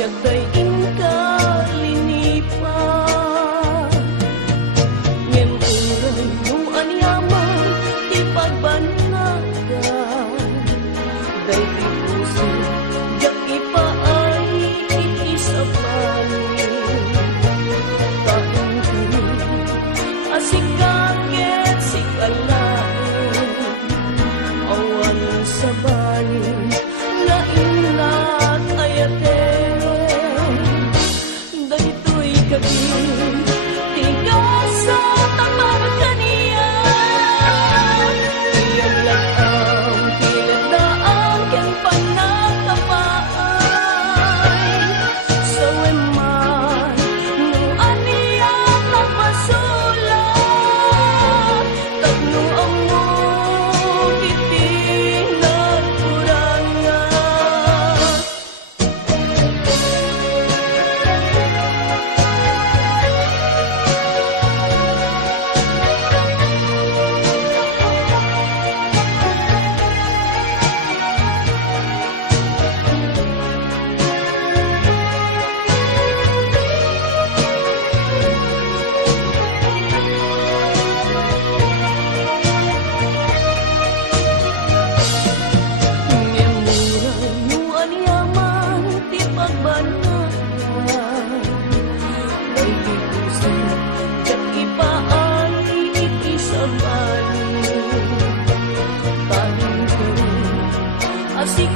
siya'y inkalinipan. Ngem uray no anyaman ti pagbanatan, daydi puso jak ipaay iti sabani. Kain kami asikaget sikalain, awan sabani lain ayate. Daytoy gabi tigas sa tamang kaniya, iyan lang ang pinagdaan ken panakapaay. Sa weman no aniya nagpasulat, tapno amo iti nagkurangan. Asik